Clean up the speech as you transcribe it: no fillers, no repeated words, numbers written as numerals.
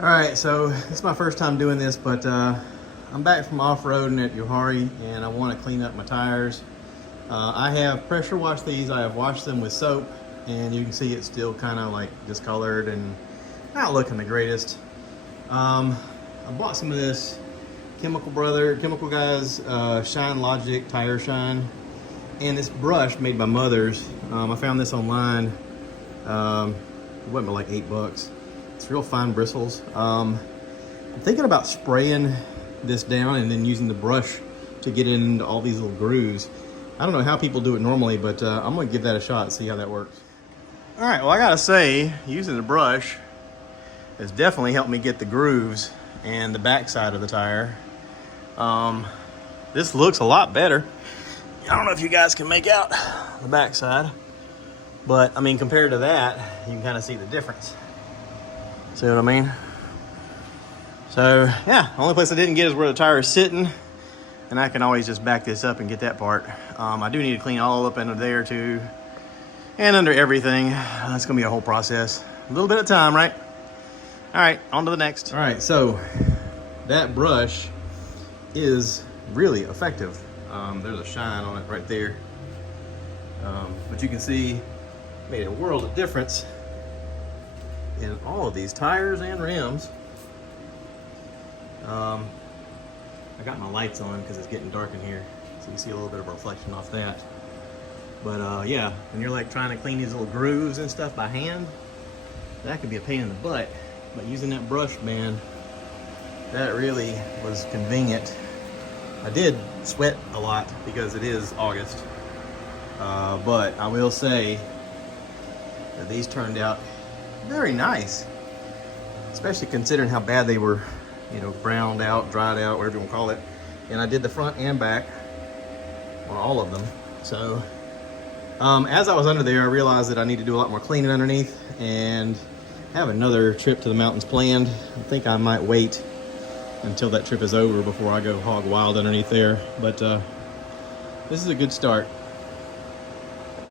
All right, so it's my first time doing this, but I'm back from off-roading at Johari and I want to clean up my tires. I have pressure washed these. I have washed them with soap and you can see it's still kind of like discolored and not looking the greatest. I bought some of this Chemical Guys Shine Logic Tire Shine and this brush made by Mother's. I found this online. It went for like $8. It's real fine bristles. I'm thinking about spraying this down and then using the brush to get into all these little grooves. I don't know how people do it normally, but I'm gonna give that a shot and see how that works. All right, well, I gotta say, using the brush has definitely helped me get the grooves and the back side of the tire. This looks a lot better. I don't know if you guys can make out the back side, but I mean, compared to that, you can kind of see the difference. See what I mean? So yeah, the only place I didn't get is where the tire is sitting, and I can always just back this up and get that part. I do need to clean all up under there too, and under everything. It's gonna be a whole process. A little bit of time, right? All right, on to the next. All right, so that brush is really effective. There's a shine on it right there. But you can see it made a world of difference in all of these tires and rims. I got my lights on because it's getting dark in here, so you see a little bit of reflection off that. But yeah, when you're like trying to clean these little grooves and stuff by hand, that could be a pain in the butt. But using that brush, man, that really was convenient. I did sweat a lot because it is August, but I will say that these turned out very nice, especially considering how bad they were, you know, browned out, dried out, whatever you want to call it. And I did the front and back on all of them. So as I was under there, I realized that I need to do a lot more cleaning underneath and have another trip to the mountains planned. I think I might wait until that trip is over before I go hog wild underneath there. But this is a good start.